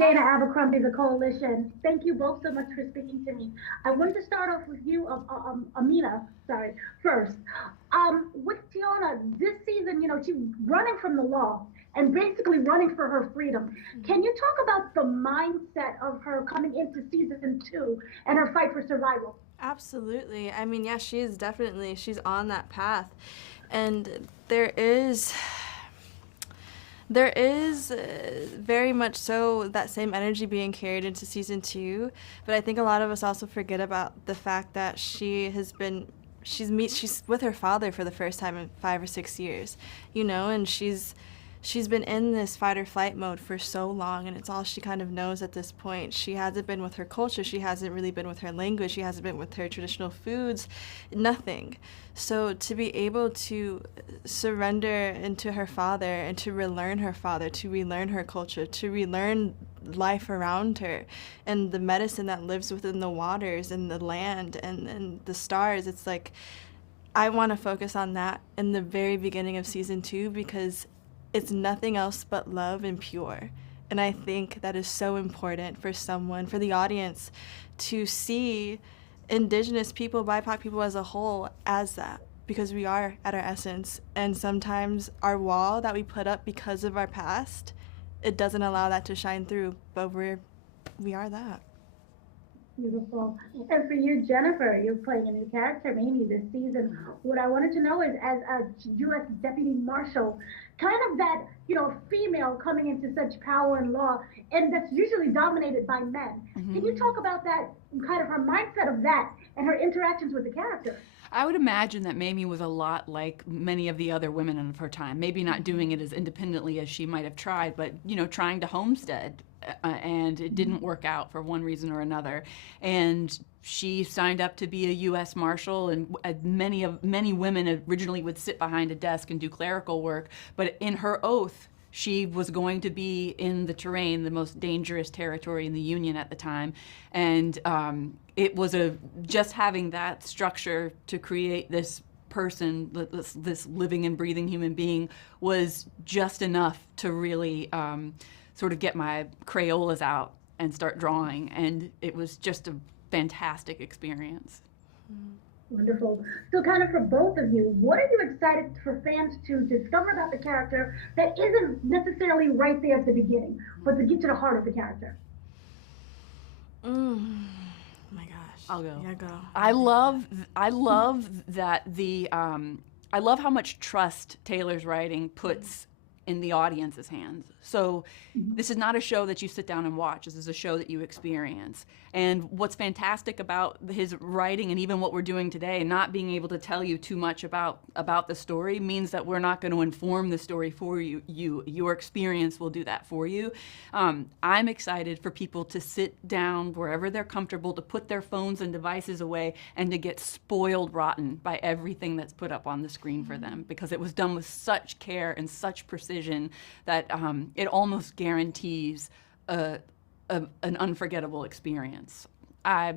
Dana Abercrombie, the Koalition. Thank you both so much for speaking to me. I wanted to start off with you, Aminah, sorry, first. With Teonna, this season, she's running from the law and basically running for her freedom. Can you talk about the mindset of her coming into season 2 and her fight for survival? Absolutely. I mean, yeah, she's on that path. And there is very much so that same energy being carried into season 2, but I think a lot of us also forget about the fact that she's with her father for the first time in 5 or 6 years, and she's been in this fight or flight mode for so long, and it's all she kind of knows at this point. She hasn't been with her culture, she hasn't really been with her language, she hasn't been with her traditional foods, nothing. So to be able to surrender into her father and to relearn her father, to relearn her culture, to relearn life around her and the medicine that lives within the waters and the land and the stars, it's like I want to focus on that in the very beginning of season 2 because it's nothing else but love and pure. And I think that is so important for the audience, to see Indigenous people, BIPOC people as a whole, as that, because we are at our essence. And sometimes our wall that we put up because of our past, it doesn't allow that to shine through, but we are that. Beautiful. And for you, Jennifer, you're playing a new character, Mamie, this season. What I wanted to know is, as a U.S. Deputy Marshal, kind of that, female coming into such power and law, and that's usually dominated by men. Mm-hmm. Can you talk about that, kind of her mindset of that, and her interactions with the character? I would imagine that Mamie was a lot like many of the other women of her time. Maybe not doing it as independently as she might have tried, but, trying to homestead. And it didn't work out for one reason or another. And she signed up to be a U.S. Marshal, and many women originally would sit behind a desk and do clerical work. But in her oath, she was going to be in the terrain, the most dangerous territory in the Union at the time. And it was just having that structure to create this person, this living and breathing human being, was just enough to really sort of get my Crayolas out and start drawing, and it was just a fantastic experience. Wonderful. So kind of for both of you, what are you excited for fans to discover about the character that isn't necessarily right there at the beginning, but to get to the heart of the character? Oh my gosh. I'll go. Yeah, go. I love that I love how much trust Taylor's writing puts in the audience's hands. So this is not a show that you sit down and watch. This is a show that you experience. And what's fantastic about his writing, and even what we're doing today, not being able to tell you too much about the story, means that we're not going to inform the story for you. Your experience will do that for you. I'm excited for people to sit down wherever they're comfortable, to put their phones and devices away, and to get spoiled rotten by everything that's put up on the screen for them, because it was done with such care and such precision that it almost guarantees an unforgettable experience. I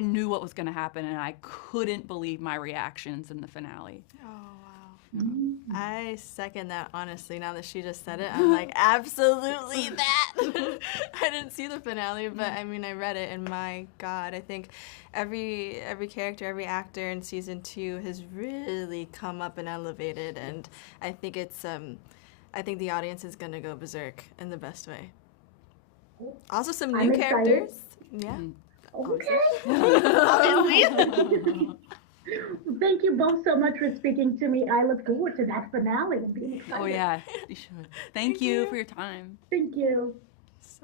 knew what was going to happen, and I couldn't believe my reactions in the finale. Oh, wow. I second that, honestly. Now that she just said it, I'm like, absolutely that. I didn't see the finale, but I mean, I read it, and my God, I think every character, every actor in season 2 has really come up and elevated, and I think I think the audience is going to go berserk in the best way. Also, some new characters. Yeah. Okay. Obviously. Thank you both so much for speaking to me. I look forward to that finale and being excited. Oh, yeah. You should. Thank you for your time. Thank you.